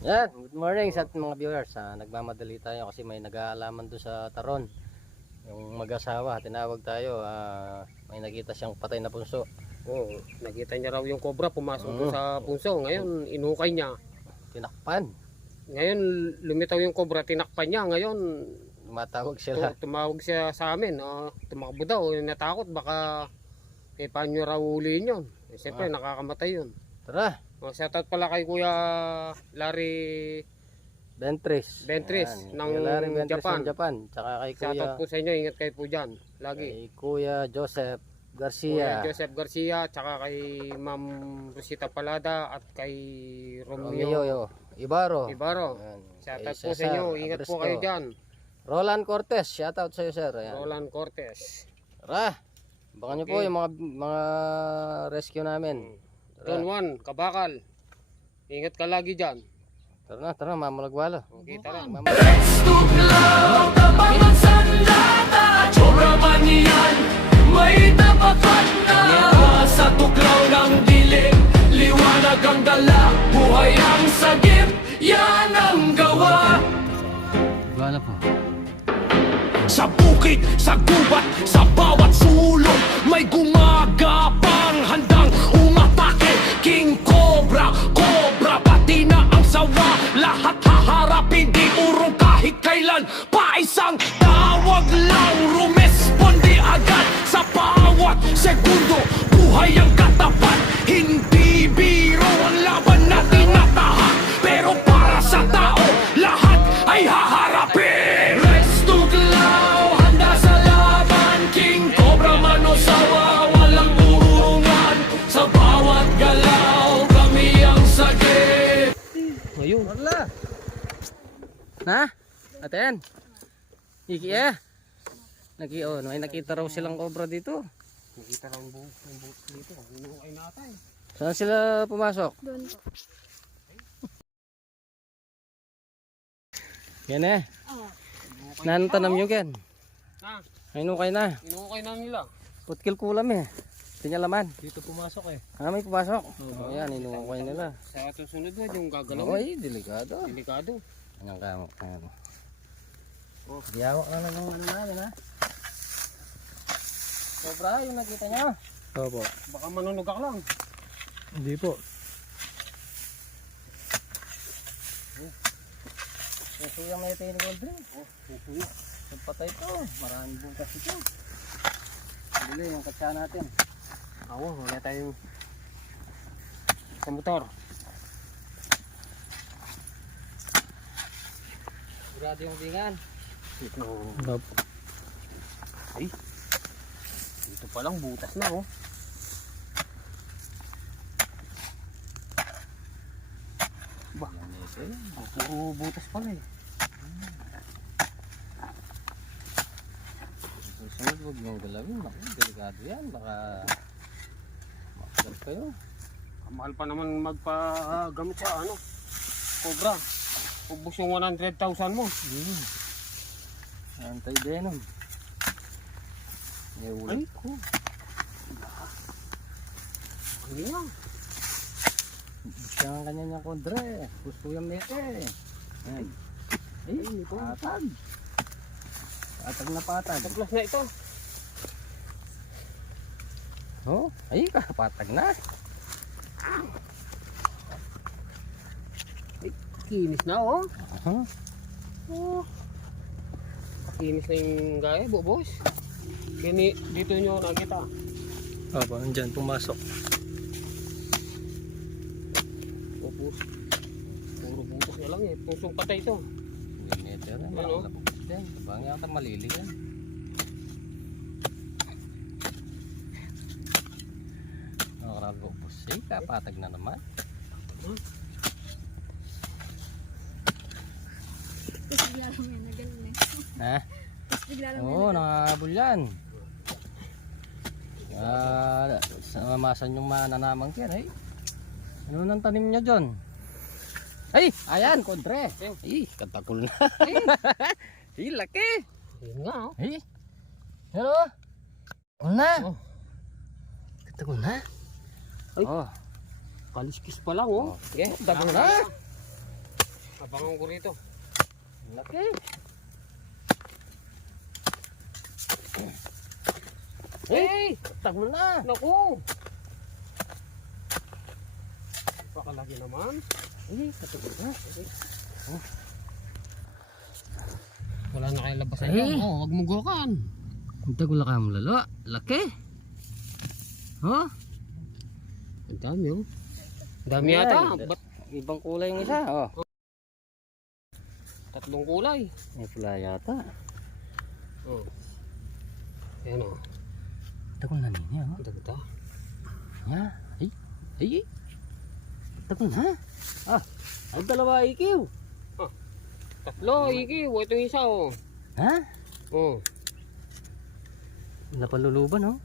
Yan, good morning sa ating mga viewers. Nagmamadali tayo kasi may nag-aalaman doon sa Taron. Yung mag-asawa, tinawag tayo. May nakita siyang patay na punso. Oo, nakita niya raw yung cobra pumasok doon sa punso. Ngayon, inukay niya. Tinakpan. Ngayon, lumitaw yung cobra, tinakpan niya. Ngayon, Tumatawag sila. tumawag siya sa amin. Tumakbo daw, natakot. Baka, paano nyo raw uliin yun? Siyempre, nakakamatay yun. Tara, Shoutout pala kay Kuya Larry Ventris. Ventris Yan, ng Kuya Larry Ventris Japan. ng Japan. Tsaka kay Shoutout po sa inyo, ingat kayo po dyan. Lagi. kay Kuya Joseph Kuya Garcia. Joseph Garcia, tsaka kay Ma'am Rosita Palada at kay Romeo Romeo Ibaro. Ibaro. Yan. Shoutout Kay po sa Cesar inyo, ingat po Abresto. kayo dyan. Roland Cortez, shoutout sa iyo sir. Ayan. Roland Cortez. Tara, abangan niyo po Okay. yung mga rescue namin. Don Juan, Kabakal. Ingat ka lagi dyan. Tara, mamulagwalo. Okay, tara. Tuklaw, tapangan sandata Tsura man yan, may tapakan na Sa tuklaw ng dilim, liwanag ang dala Buhay ang sagip, yan ang gawa Wala po. Sa bukid, sa gubat, sa bawat sulok May gumagapang handang umatake King Cobra, Cobra, pati na ang sawa Lahat haharapin, di urong kahit kailan Paisang tawag lang, rumesponde agad Sa bawat segundo, buhay ang katapat Hindi biro ang laban na tinatahak Pero para sa tao, lahat ay haharapin Resto Glaw, handa sa laban King Cobra man o sawa, walang urungan Sa bawat galaw, kami ang sagip Ngayon. Wala. Ha? Aten. Iki eh. May nakita raw silang cobra dito. Nakita raw yung buhok dito. Inukay natin. Saan sila pumasok? Doon po. Yan eh. Oo. Nantanam nyo yan. Na, Ainukay na. inukay na nila. Putkil kulam eh. Tinyalaman. Dito pumasok eh. May pumasok. Yan, inukay nila. Sa susunod mo, yung gagalaw. Ay, delikado. Delikado. Anong kamo? Ayan. Diyawak na lang yung ano namin ha. Cobra, yung nakita nyo. Opo. Baka manunugak lang. Hindi po. Susuya may tayo ni Goldrin. Susuya. Nagpatay ito. Maraming butas ito. Bili yung katsa natin. Ako, wala tayong sa motor. Sigurado yung bingan. Ito. Ay. Dito pa lang butas na oh. Ba, puro butas pala eh. Susunod huwag niyong galawin. Naku, delikado yan. Baka makagat kayo. Mahal pa naman magpagamit sa ano, Cobra. Ubus yung 100,000 mo. Anti-venom. May ulit ko. Hindi nga. Siya ang kanya niya kondre. Gusto yung meke. Ay. Ay, ito. Patag. Patag na patag. Taglas na ito. Oh, ay, kakapatag na. Kinis na oh. Huh? Oh. Kinis na yung gaya, boss. Dito nyo nakita. Opo, nandyan pumasok. Opus. Puro butas na lang eh. Pusong patay ito. Meter na, Ano? malabog yan. Bang yata malili yan. Nakaralbo po siya, kapatag na naman. Tapos bigla lang yan, nagaling. Ha? Tapos bigla lang Oo, nangahabol yan. Samasan yung mananamang yan, ay. Ano nang tanim niya dyan? Ay, ayan, kontre. Ay, katakul na. Ay, laki. Yun nga oh. Ay, hello. Una. Oh. Katakul na. Ay. Oh. Kaliskis pa lang oh. Okay, tagal na. Abangan ko rito. Laki. Hey! Tagol na. Naku! Pakalaki naman. Ay, katagol na. Wala na kayo labas. Ay. Oh, wag mo guwakan. Ang tagol na ka mo lalo. Laki. Oh. Ang dami oh. Ang dami yata. Ayan. Ba't Ibang kulay yung isa. Oh. tatlong kulay? May pula yata. Oh. Ayan oh. Tagol na niya. Oh. Ang dagda. Ha? Ay. Ay. Tagol na. Ah. Ay dalawa ikiw. Tatlo, iki. Ito yung isa oh. Ha? Oh. Napaluluban oh.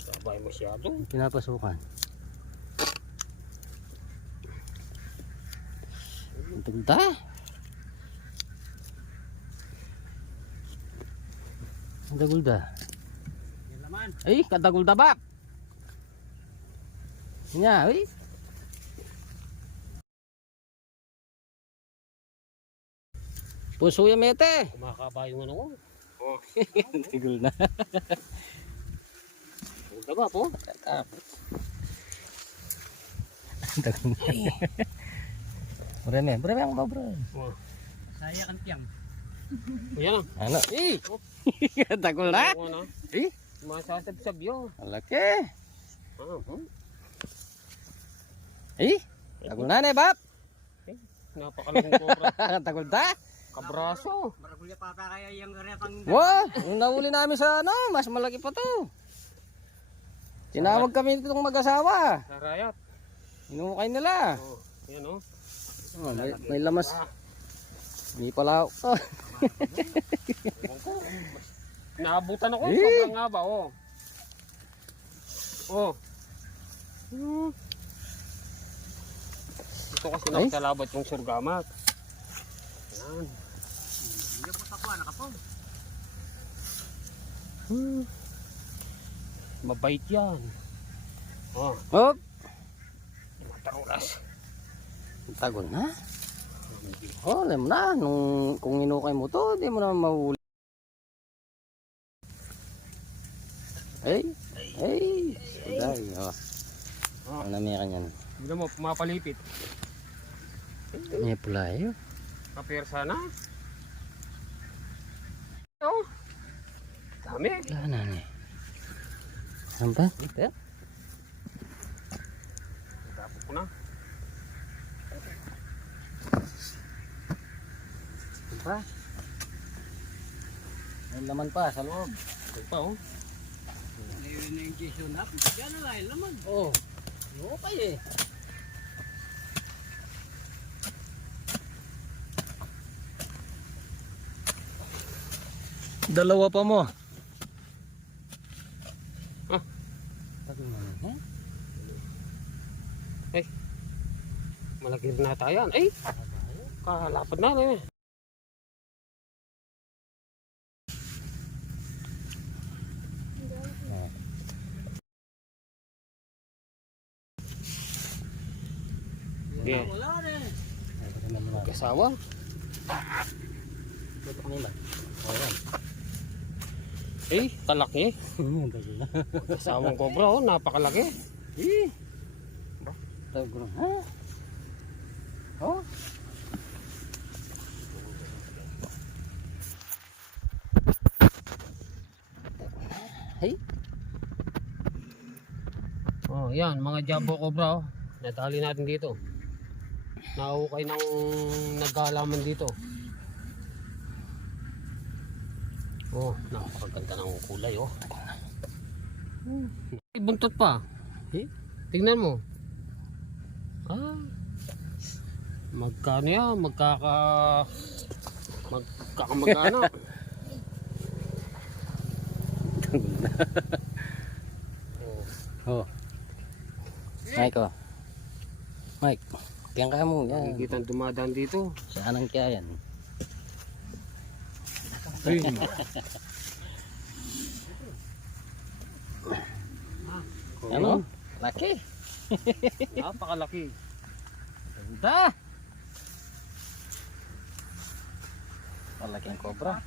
Sabay masyado. Pinapasukan. Ang tagda. Ang dagulda. Yan naman. Ay, kadagulda bak. Nya, ay. Puso yung mete. Kumakaba yung ano ko. Oh. Tigol na. Ang daba po. Breme ang babro. Oh. Saya kan tiang. Ayan ah. Ano? Eh. Tagol na. Ano na? Eh. Masasabsab yun. Alaki. Ah, Eh. Tagol na bab. napakalaking cobra. Tagol da. Kabraso. Maragulya pa kaya yung repang. Wow, yung nahuli namin sa ano, mas malaki pa to. Tinawag kami itong mag-asawa. Sarayat. Inukay nila. Oh. Ayan oh. Oh, may lamas. May pala. Oh. Ewan ko. Naabutan ako. Eh. Sobrang haba oh. Oh. Ito kasi Ay. nakasalabat yung surgamat. Yan. Hindi po takwa nakapong. Mabait yan. Oh. Hop. Matarulas. Tagol na. Oh, alam mo na. Kung inukay mo to, di mo na mahuli. Ay. Ay. Ay. Oh. Oh. Ano na yan? Hindi mo, pumapalipit. May pula yun. Kapirsa na. Oh. Dami. Wala na niya. Saan ba? Ito. Tapos ko na. Ito pa. May laman pa sa loob. Ito pa oh. Ngayon na yung Jason Hap. Yan na lang laman. Oh. Okay eh. Dalawa pa mo. Ah. Tagal na yan, Malaki rin nata yan. Ay! Kalapad na eh. Yeah. Wala rin. Kasawa. Ito kanila. Oh, yan. Eh, kalaki. Tagal na. Kasawang cobra oh, napakalaki. Eh. Tagal na. Oh. Hey. Oh, yan, mga jumbo cobra oh. Natali natin dito. Naukay ng naghalaman dito. Oh, napakaganda ng kulay oh. Ay, buntot pa. Eh? Tingnan mo. Ah. Magkano yan? Magkakamag-anak. Oh. Mike oh. Mike. Kaya ka mo yan. Nakikita ang dumadaan dito. Saan ang kaya yan? Ayun. Ano? Laki. Napakalaki. Ganda. Malaking cobra.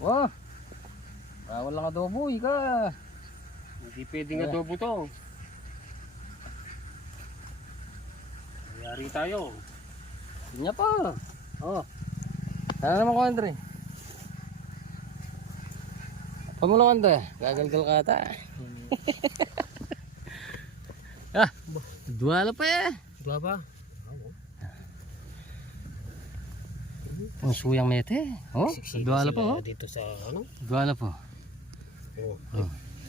Wow. Bawal lang adobo, ika. Hindi pwedeng adobo to. Mayari tayo. Yun pa. Oh. Sana naman ko, Andre. Pamulong, Andre. Gagalgal ka ata. Ah, duwala pa eh. Dua ba? Ang suyang mete. Oh, duwala pa oh. Dito sa ano? Duwala pa. Oh.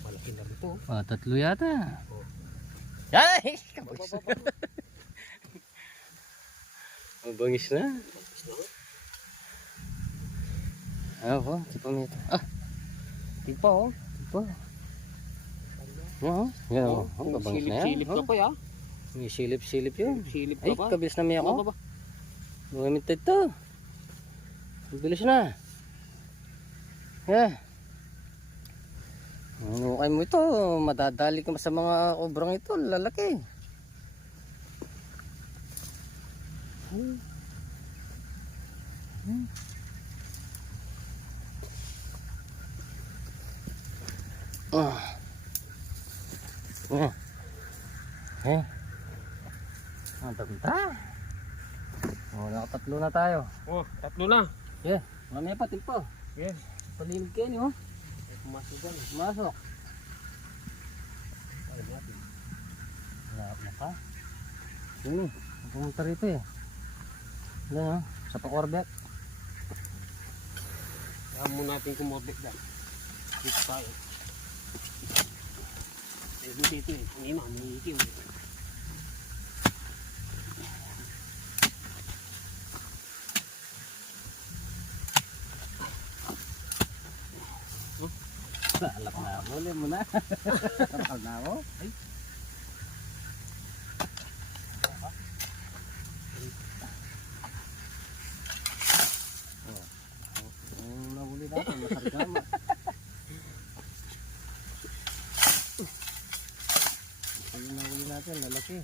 Malaki na ito. Ah, tatlo yata. Oh. Ay! Mabangis na. Ano po? Di pa mete. Ah! Di pa oh. Di pa. Oo, yan o. Ang babangis na yan. Silip ka pa ya. May silip-silip yun. Silip Ay, ka pa. kabilis na miyak Ano ko. ba? Limited to. Ang bilis na. Yeah. Ano kayo mo ito? Madadali ka sa mga kobrang ito. Lalaki. Ang tapunta. Nakatatlo na tayo. Oh, tatlo na. Yeah, mamaya pa timpo. Yes. Palimig kayo niyo. Pumasok ka na. Masok. Ay, natin. Wala na pa. Yun eh, pumunta rito eh. Yan o, sa pakorbet. Saan mo natin kumorbit dyan? Dito tayo. Eh, dito eh. Ang ina, may ikiw eh. Alak na ako, ulit mo na. Alak na ako. Ay. Ang nahuli natin, masargama. Ang nahuli natin, lalaki.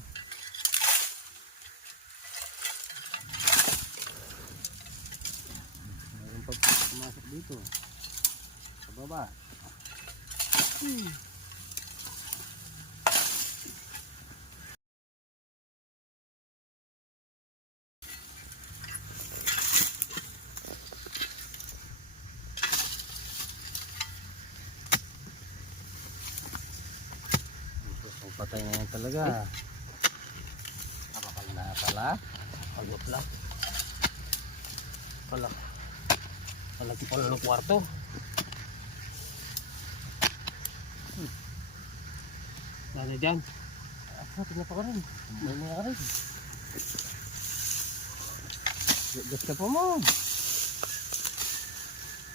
Mayroon pa pumasok dito. Sa baba. Patay na yan talaga. Abakal na pala. Agot lang. Palagi pala ng kwarto. Ano dyan? Tingnan pa ka rin. Tingnan ka rin. Gas ka pa mo.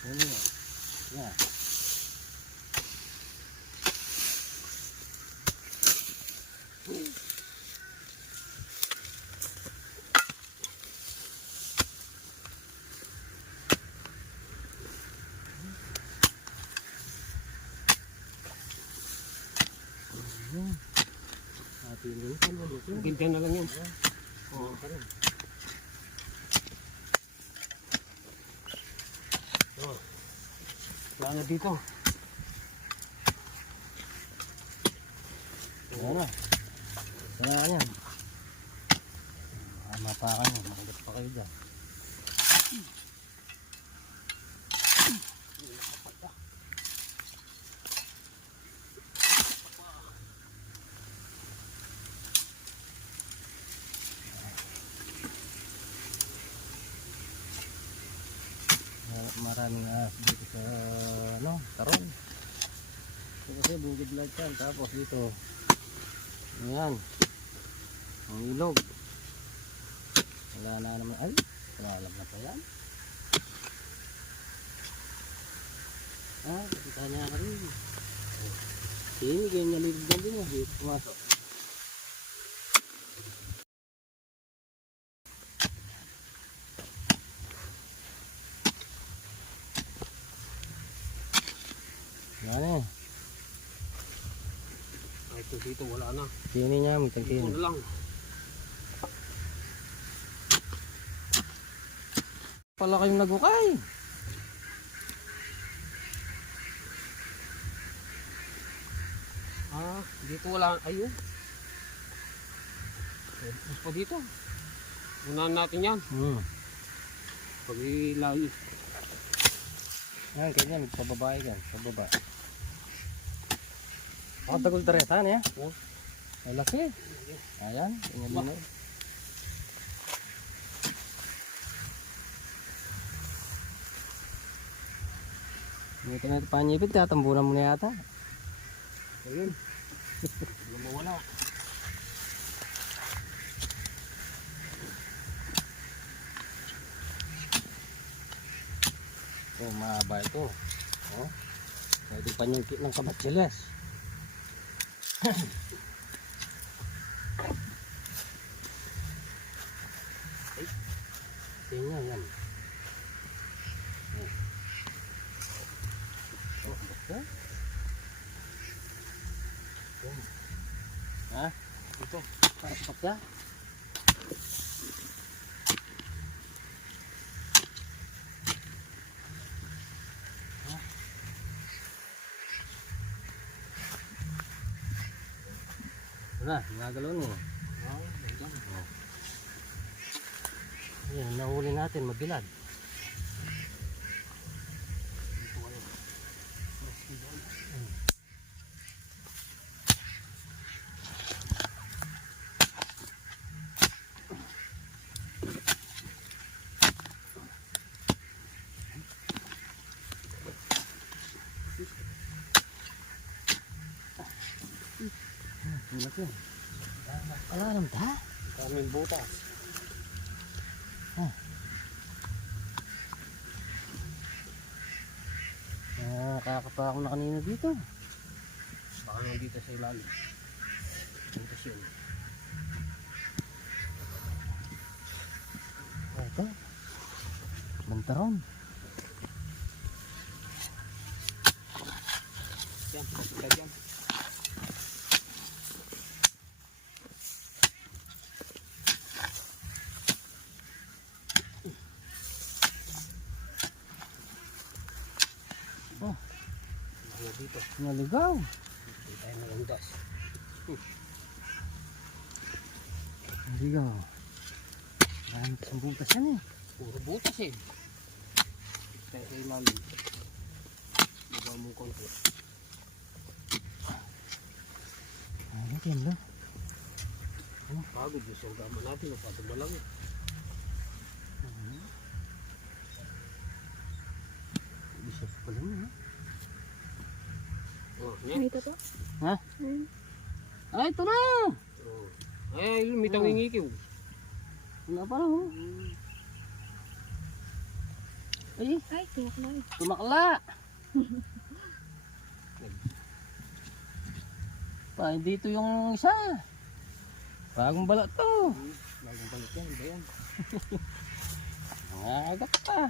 Yan yan. Yan. Ganda na lang yan. Oo. Oh. Wala na dito. Yan na. Yan na yan. Mapakan nyo. Makagat pa kayo dyan. Maraming ahas dito sa ano, taron. Ito kasi bukid lahat yan. Tapos dito ayan ang ilog. Wala na naman. Ay, wala na pa yan. Ah, kita niya ka rin. Sini ganyan lilig na din. Dito pumasok. Yan eh. Ito dito wala na. Sini niya, may Ito tangkin. na lang. pala kayong nagukay. Dito wala, ayun. Tapos pa dito. Unahan natin yan. Pag ilayo. Yan, ganyan. Pababa yan. Pababa. Pakatagol taretan eh. Ay, laki. Ayan. Tingnan mo na. Hindi natin panyipid. Tatambunan mo na yata. Ayun. Lumawala. Oh, mahaba ito. Oh. Pwede panyipid ng kabatsiles. Tingnan yan. Oh, basta. Ha? Ito. Pasok ya. Wala, nagagalaw niya. Ayan, nahuli natin, mabilad. Laki. Alam ta? Kaming butas. Nakakapa ako na kanina dito. Baka naman dito sa ilalim. Butas yun. Ito. Bantaron. Yan, pasok tayo dyan. Dito. Naligaw. Dito tayo nalandas. Naligaw. Maraming isang butas yan eh. Puro butas eh. Tayo sa ilalim. Baba mo konti. Ano yan ba? Pagod yung sunggaman natin. Napataba lang eh. Bisa pala mo ha? Oh, Ay, yan. ito to. Ha? Ayun. Ay, ito na! Oh. Ay, lumitang ingikiw. Wala pa lang oh. Ay, Ay, tumak na rin. tumakla! Pa, dito yung isa. Bagong balat to. Bagong balik yan. Iba yan. Agak pa.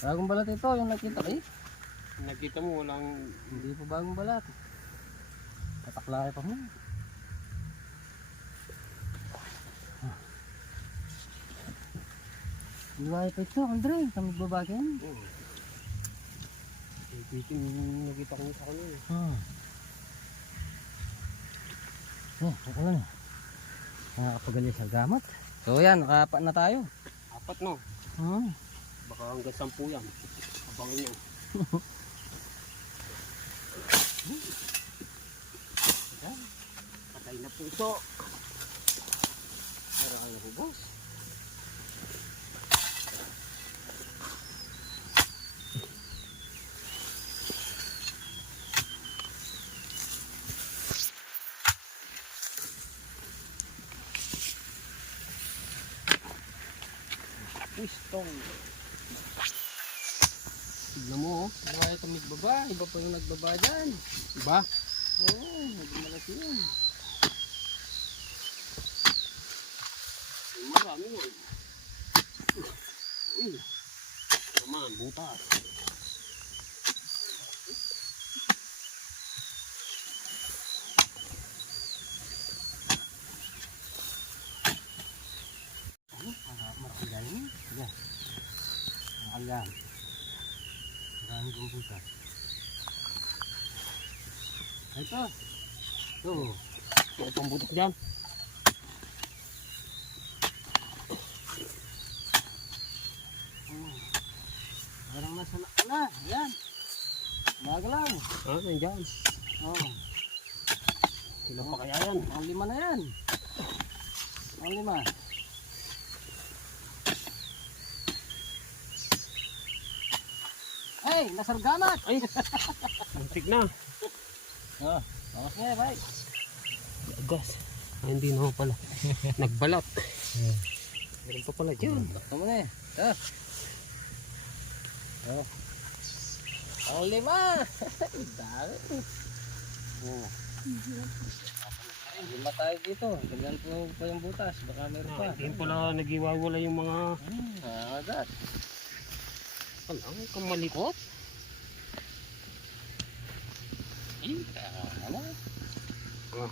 Bagong balat ito, yung nakita ko eh. Nakita mo walang... Hindi pa bagong balat. Kataklaki pa mo. Liwaya pa ito, Andre. Kami babagyan. Oh. Ipitin yung nakita ko sa kanina. Ako lang. Nakakapagali sa gamat. So yan, nakapat na tayo. Apat no. Baka hanggang 10 yan. Abangan nyo. Patay na puso. Marami na hubos. Pistong. Tignan mo oh. Liwaya ito magbaba. Iba pa yung nagbaba dyan. Diba? Oo, nagmalaki yun. Marami yun. Uy. Naman, butas. Yan. Maraming kong butas. Ito. Ito. Ito ang butas dyan. Parang nasa na. Yan. Magalaw. Nandyan. Oh. Ilan pa kaya yan? Ang 5 na yan. Ang 5. Hey, nasargamat! Ay! Antik na. Oh, bawas nga, bay. Agas. Ay, hindi na ako pala. Nagbalat. Meron pa pala dyan. Bakto mo na eh. Ito. Oh. Ang 5. Dami. Oh. 5 tayo dito. Ganyan po pa yung butas. Baka meron pa. Hindi pala nagiwawala yung mga... Agad. Alam, kamalikot. Ano? Oh.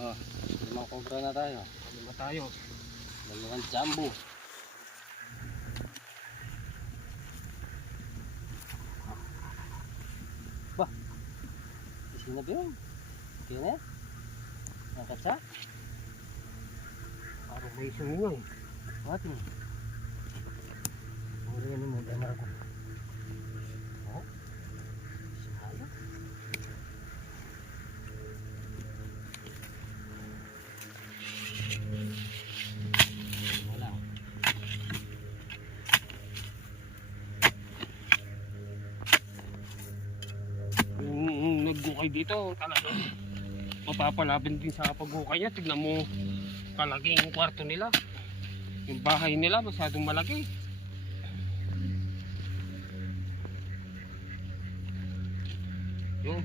Oh. 5 cobra na tayo. Ano ba tayo? 2 jumbo. Bah. Isi na ba yun? Okay na yan? Angkat siya? Parang may sungo eh. What ni? Ang rin mo, damar ko. Oh? Sinalo? Wala. Yung naggukay dito, talaga. Mapapalabin din sa paggukay niya. Tignan mo, kalaki yung kwarto nila. Yung bahay nila, masyadong malaki. Yung.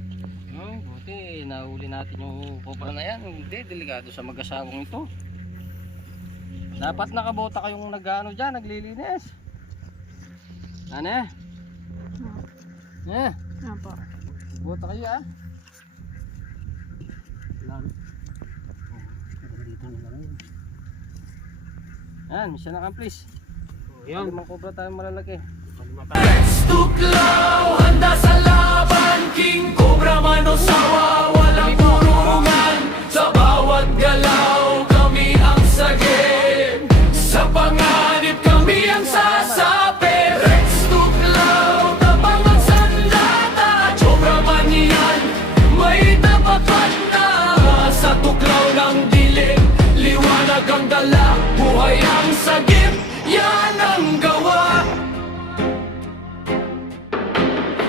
Buti nahuli natin yung cobra na yan. Hindi, delikado sa mag-asawang ito. Dapat nakabota kayong nag-ano dyan, naglilinis. Ano eh? Eh, Apo. bota kayo ah. Lang. Dito na lang yun. Yan, mission accomplish. Yan. 5 cobra tayong malalaki. Tuklaw, handa sa laban, King Cobra man o sawa, walang purungan. Sa bawat galaw, kami ang sagip. Sa panganib, kami ang sasapi. Rex Tuklaw, tabang at sandata. Cobra man yan, may tapakan na. Sa tuklaw ng dilim, liwanag ang dala. Buhay ang sagip, yan ang gawa.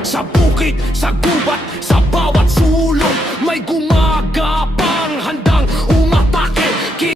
Sa bukid, sa gubat, sa bawat sulok